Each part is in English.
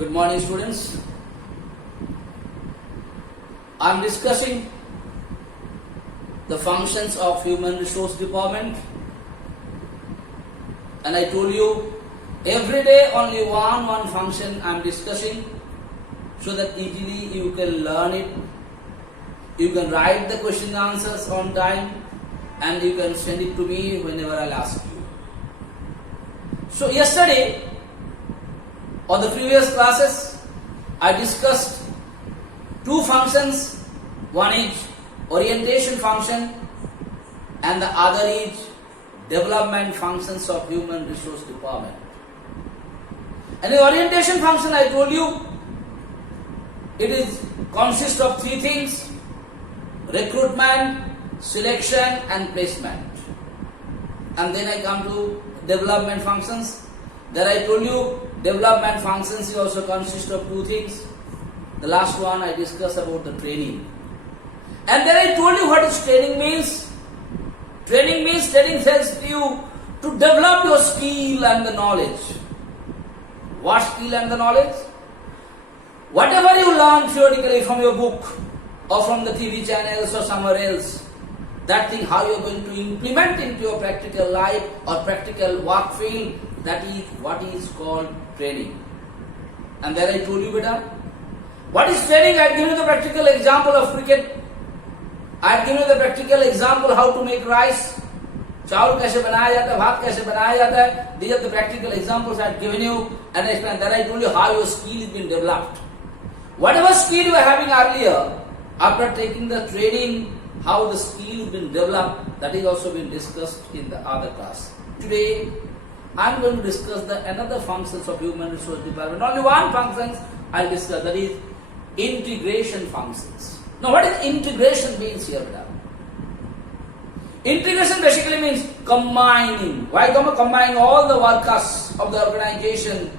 Good morning, students. I am discussing the functions of human resource department, and I told you every day only one function I am discussing so that easily you can learn it. You can write the question answers on time and you can send it to me whenever I'll ask you. So yesterday or the previous classes I discussed two functions. One is orientation function and the other is development functions of human resource department. And the orientation function I told you it is consists of three things: recruitment, selection and placement. And then I come to development functions. There I told you development functions also consist of two things. The last one I discussed about the training. And then I told you what is training means. Training means training helps you to develop your skill and the knowledge. What skill and the knowledge? Whatever you learn theoretically from your book or from the TV channels or somewhere else, that thing how you are going to implement into your practical life or practical work field, that is what is called training. And then I told you, beta, what is training? I had given you the practical example of cricket. I had given you the practical example how to make rice. चावल कैसे बनाया जाता है, भात कैसे बनाया जाता है. These are the practical examples I had given you, and I explained. Then I told you how your skill is being developed. Whatever skill you were having earlier, after taking the training, how the skill has been developed, that is also been discussed in the other class. Today, I am going to discuss another functions of human resource development. Only one function I will discuss, that is integration functions. Now, what is integration means here, beta? Integration basically means combining. Why combining all the workers of the organization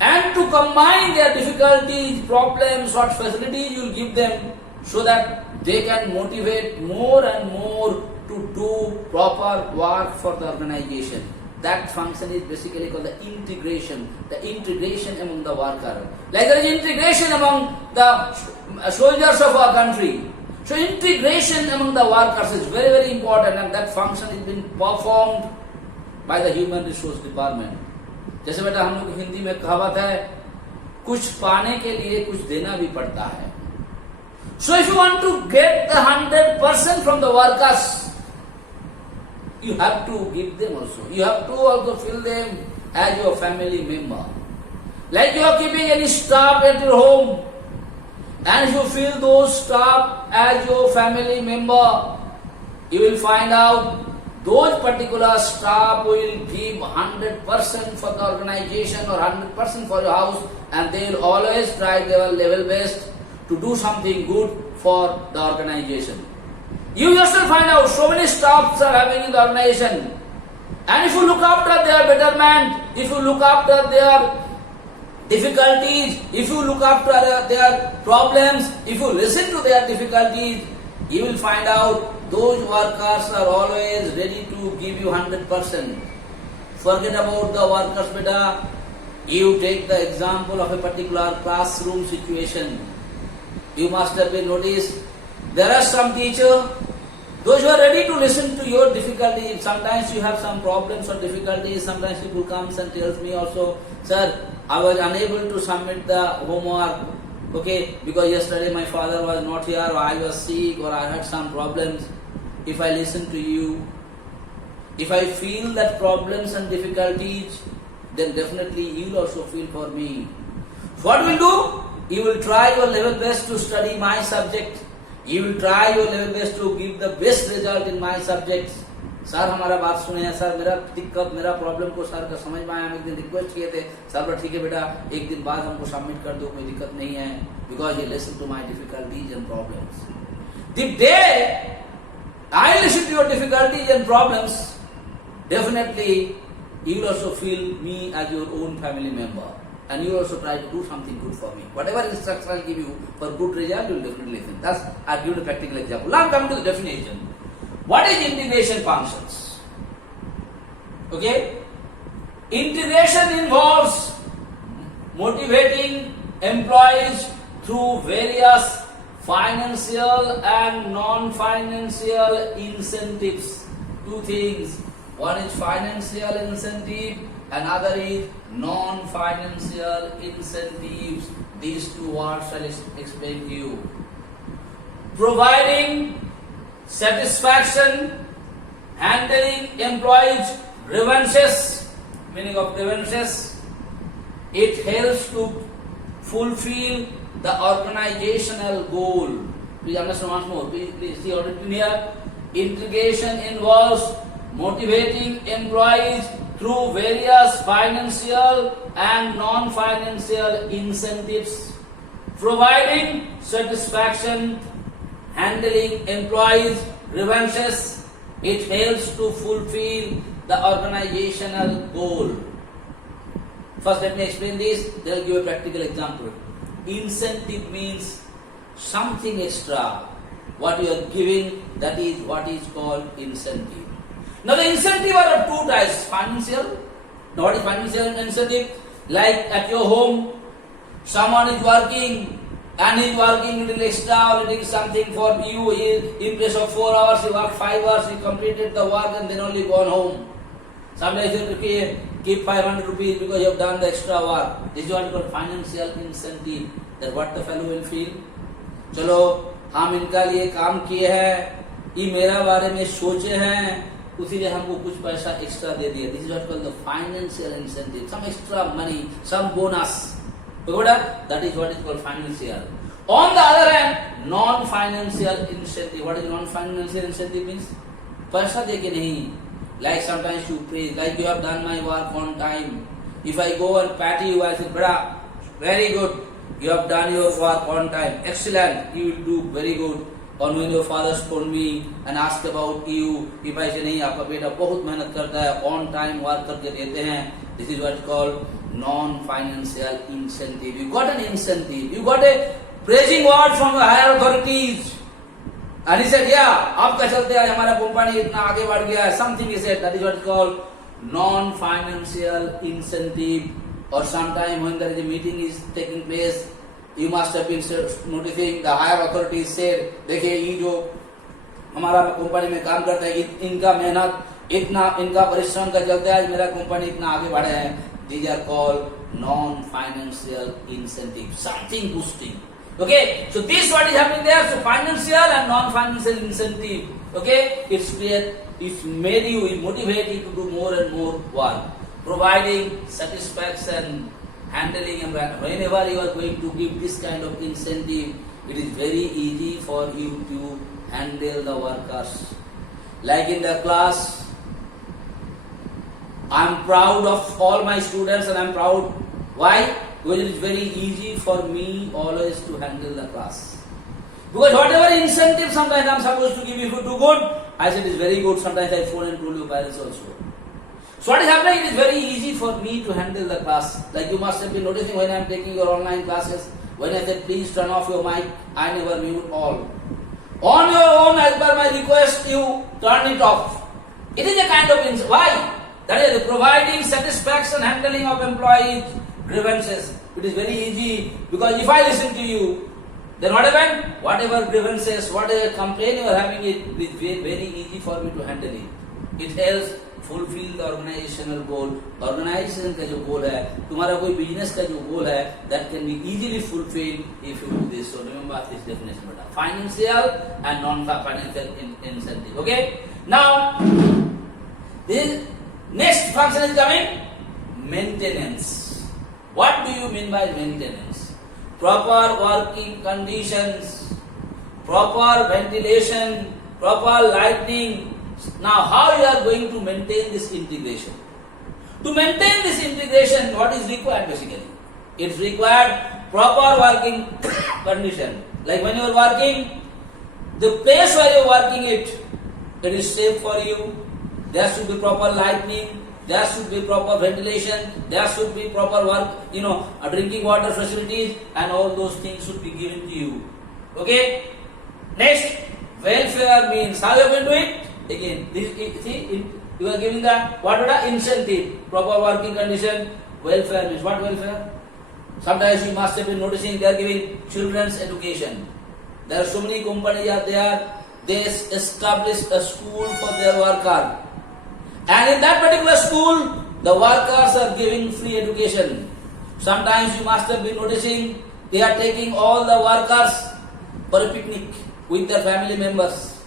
and to combine their difficulties, problems, what facilities you will give them so that they can motivate more and more to do proper work for the organization. That function is basically called the integration among the worker. Like there is integration among the soldiers of our country. So integration among the workers is very, very important, and that function is being performed by the human resource department. जैसे बेटा हम लोग हिंदी में कहावत है, कुछ पाने के लिए कुछ देना भी पड़ता है. So if you want to get the 100% from the workers, you have to give them also. You have to also feel them as your family member. Like you are keeping any staff at your home, and if you feel those staff as your family member, you will find out those particular staff will give 100% for the organization or 100% for your house, and they will always try their level best to do something good for the organization. You yourself find out so many staffs are having in the organization, and if you look after their betterment, if you look after their difficulties, if you look after their problems, if you listen to their difficulties, you will find out those workers are always ready to give you 100%. Forget about the workers, beta. You take the example of a particular classroom situation. You must have been noticed, there are some teachers, those who are ready to listen to your difficulties. Sometimes you have some problems or difficulties. Sometimes people comes and tells me also, sir, I was unable to submit the homework, okay, because yesterday my father was not here, or I was sick, or I had some problems. If I listen to you, if I feel that problems and difficulties, then definitely you will also feel for me. What will do? You will try your level best to study my subject. You will try your level best to give the best result in my subjects. Sir हमारा बात सुने हैं sir, मेरा दिक्कत मेरा problem को sir का समझ में आया. हम एक दिन रिक्वेस्ट किए थे सर, पर ठीक है बेटा एक दिन बाद हमको सबमिट कर दो, कोई दिक्कत नहीं है, because he listen to my difficulties and problems. The day I listen to your difficulties and problems, definitely you will also feel me as your own family member, and you will also try to do something good for me. Whatever instruction I will give you for good result, you will definitely listen. Thus, I have given a practical example. Now I am coming to the definition. What is integration functions? Okay? Integration involves motivating employees through various financial and non-financial incentives. Two things. One is financial incentive, another is non-financial incentives. These two words I will explain to you. Providing satisfaction, handling employees' grievances, meaning of grievances, it helps to fulfill the organizational goal. Please understand once more. Please see what written here. Integration involves motivating employees through various financial and non-financial incentives, providing satisfaction, handling employees' grievances. It helps to fulfill the organizational goal. First, let me explain this. They will give a practical example. Incentive means something extra. What you are giving, that is what is called incentive. Now, the incentive are of two types. Financial. Now, what is financial incentive? Like at your home, someone is working and he is working little extra or little something for you. In place of 4 hours, he worked 5 hours, he completed the work and then only gone home. Sometimes you keep 500 rupees because you have done the extra work. This is what is called financial incentive. That what the fellow will feel. चलो हम इनका लिए काम किए हैं, ये मेरा बारे में सोचे हैं, उसीलिए हमको कुछ पैसा एक्स्ट्रा दे दिया. This is what called the financial incentive. Some extra money, some bonus. That is what is called financial. On the other hand, non-financial incentive. What is non-financial incentive means? पैसा दे के नहीं. Like sometimes you praise, like you have done my work on time. If I go and pat you, I say, brother, very good. You have done your work on time. Excellent. You will do very good. और when your father called me and asked about you, if I say नहीं आपका बेटा बहुत मेहनत करता है, on time work करके देते हैं. This is what is called non-financial incentive. You got an incentive. You got a praising word from the higher authorities. And he said, yeah, आपका चलते आज हमारा कंपनी इतना आगे बढ़ गया है. Something he said. That is what is called non-financial incentive. Or sometime when there is a meeting is taking place, you must have been noticing the higher authorities said, देखिए ये जो हमारा कंपनी में काम करता है, इनका मेहनत इतना, इनका परिश्रम का चलते आज मेरा कंपनी इतना आगे बढ़े हैं. These are called non-financial incentive. Something boosting. Okay, so this what is happening there. So financial and non-financial incentive. Okay, it's made you, it motivate you to do more and more work, providing satisfaction, handling, and whenever you are going to give this kind of incentive, it is very easy for you to handle the workers. Like in the class, I am proud of all my students and I am proud. Why? Because it is very easy for me always to handle the class. Because whatever incentive sometimes I am supposed to give, if you do good, I said it is very good. Sometimes I phone and told your parents also. So what is happening? It is very easy for me to handle the class. Like you must have been noticing when I am taking your online classes, when I said please turn off your mic, I never mute all. On your own, as per my request, you turn it off. It is a kind of why? That is providing satisfaction, handling of employees' grievances. It is very easy because if I listen to you, then what happened? Whatever grievances, whatever complaint you are having, it is very easy for me to handle it. It helps fulfill the organizational goal. Organization का जो goal है, तुम्हारा कोई business का जो goal है, that can be easily fulfilled if you do this. So remember this definition, beta. Financial and non-financial incentive. Okay. Now, this next function is coming. Maintenance. What do you mean by maintenance? Proper working conditions, proper ventilation, proper lighting. Now, how you are going to maintain this integration? To maintain this integration, what is required basically? It's required proper working condition. Like when you are working, the place where you are working it is safe for you. There should be proper lighting. There should be proper ventilation. There should be proper work, drinking water facilities, and all those things should be given to you. Okay. Next, welfare means how you are going to do it? Again, you are giving the what is the incentive, proper working condition. Welfare means what welfare? Sometimes you must have been noticing they are giving children's education. There are so many companies are there, they establish a school for their worker. And in that particular school, the workers are giving free education. Sometimes you must have been noticing they are taking all the workers for a picnic with their family members.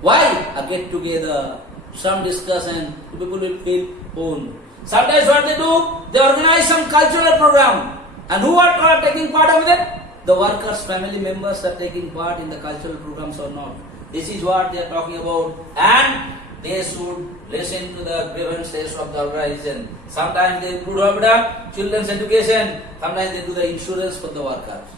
Why? A get together, some discussion, people will feel own. Sometimes what they do, they organize some cultural program. And who are taking part of it? The workers' family members are taking part in the cultural programs or not. This is what they are talking about. And they should listen to the grievances of the organization. Sometimes they do children's education. Sometimes they do the insurance for the workers.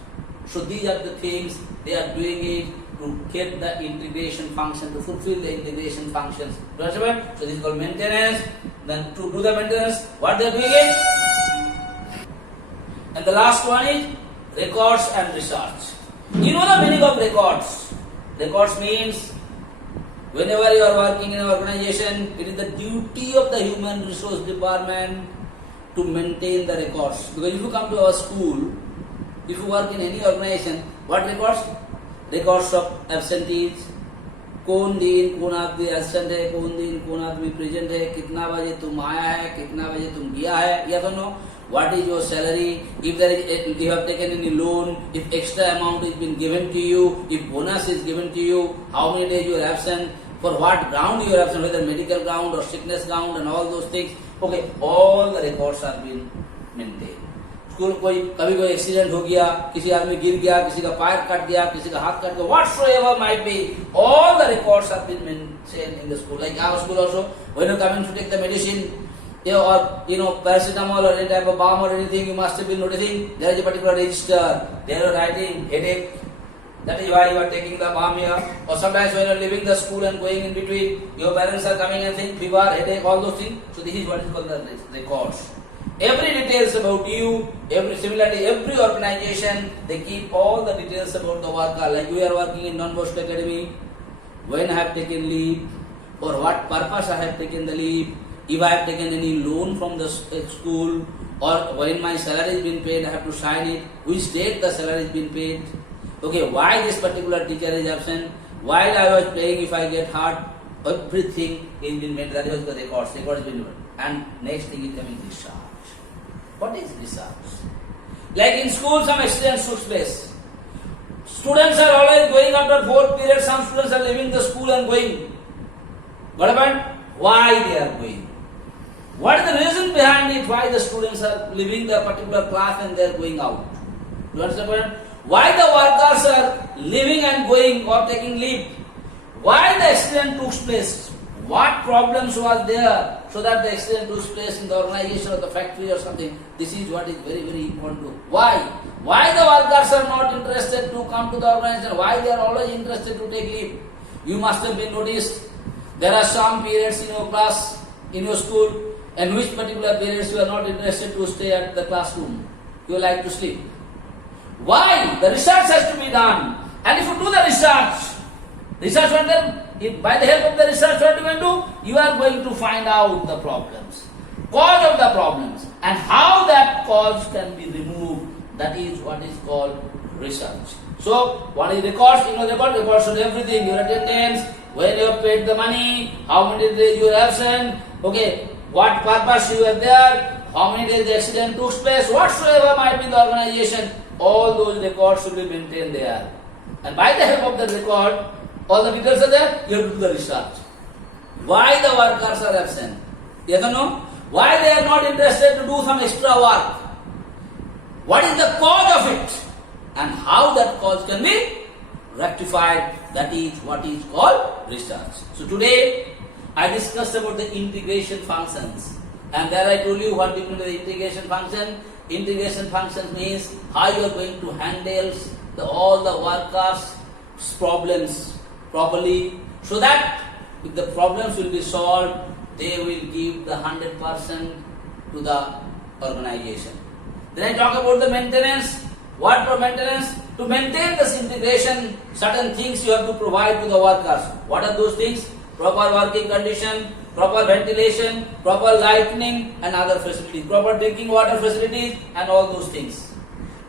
So these are the things they are doing it to get the integration function, to fulfill the integration functions. Do you understand? So this is called maintenance. Then to do the maintenance, what they are doing it? And the last one is records and research. You know the meaning of records. Records means whenever you are working in an organization, it is the duty of the human resource department to maintain the records. Because if you come to our school, if you work in any organization, what records? Records of absentees. कौन दिन कौन आदमी absent है, कौन दिन कौन आदमी present है, कितना बजे तुम आया है, कितना बजे तुम गया है, या तो no. What is your salary? If there is, you have taken any loan, if extra amount is been given to you, if bonus is given to you, how many days you are absent, for what ground you are absent, whether medical ground or sickness ground and all those things. Okay, all the records are being maintained. School कभी कोई accident हो गया, किसी आदमी गिर गया, किसी का पैर कट गया, किसी का हाथ कट गया, whatsoever might be, all the records have been maintained in the school. Like our school also, when you come in to take the medicine, or paracetamol or any type of balm or anything, you must have been noticing there is a particular register. They are writing headache. That is why you are taking the balm here. Or sometimes when you are leaving the school and going in between, your parents are coming and saying fever, headache, all those things. So this is what is called the records. Every details about you, similarly every organization, they keep all the details about the worker. Like we are working in Don Bosco Academy, when I have taken leave, for what purpose I have taken the leave, if I have taken any loan from the school, or when my salary is being paid, I have to sign it, which date the salary is being paid, okay, why this particular teacher is absent, while I was playing, if I get hurt, everything is been made, that was the record is been made. And next thing is coming research. What is research? Like in school, some accidents took place. Students are always going after 4th period, some students are leaving the school and going. What happened? Why they are going? What is the reason behind it? Why the students are leaving the particular class and they are going out? Do you understand? Why the workers are leaving and going or taking leave? Why the accident took place? What problems was there so that the accident took place in the organization of the factory or something? This is what is very, very important to. Why? Why the workers are not interested to come to the organization? Why they are always interested to take leave? You must have been noticed. There are some periods in your class, in your school, and which particular periods you are not interested to stay at the classroom. You like to sleep. Why? The research has to be done. And if you do the research what then? By the help of the research, what you will do? You are going to find out the problems, cause of the problems, and how that cause can be removed. That is what is called research. So, what is records? Records should everything, your attendance, when you have paid the money, how many days you are absent, okay, what purpose you are there, how many days the accident took place, whatsoever might be the organization, all those records should be maintained there. And by the help of the record, all the details are there, you have to do the research. Why the workers are absent? Yes or no? Why they are not interested to do some extra work? What is the cause of it? And how that cause can be rectified? That is what is called research. So today, I discussed about the integration functions. And there I told you what between the integration function. Integration function means how you are going to handle all the workers' problems properly, so that if the problems will be solved, they will give the 100% to the organization. Then I talk about the maintenance. What for maintenance? To maintain this integration, certain things you have to provide to the workers. What are those things? Proper working condition, proper ventilation, proper lighting and other facilities, proper drinking water facilities and all those things.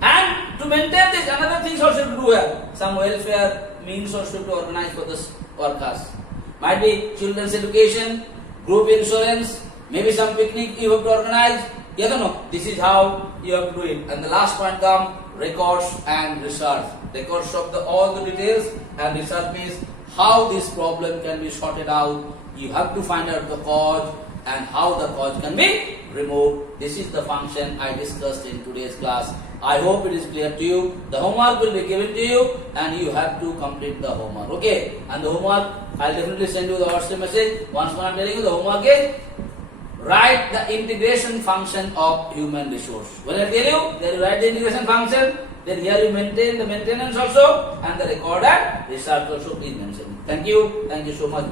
And to maintain this, another things also to do here. Some welfare means also to organize for the workers. Might be children's education, group insurance, maybe some picnic you have to organize. Yes or no? This is how you have to do it. And the last point come records and research. Records of all the details, and research means how this problem can be sorted out. You have to find out the cause and how the cause can be removed. This is the function I discussed in today's class. I hope it is clear to you. The homework will be given to you and you have to complete the homework. Okay? And the homework, I'll definitely send you the WhatsApp message. Once more I'm telling you, the homework is write the integration function of human resource. When I tell you, then you write the integration function, then here you maintain the maintenance also and the record and research also please mention. Thank you so much.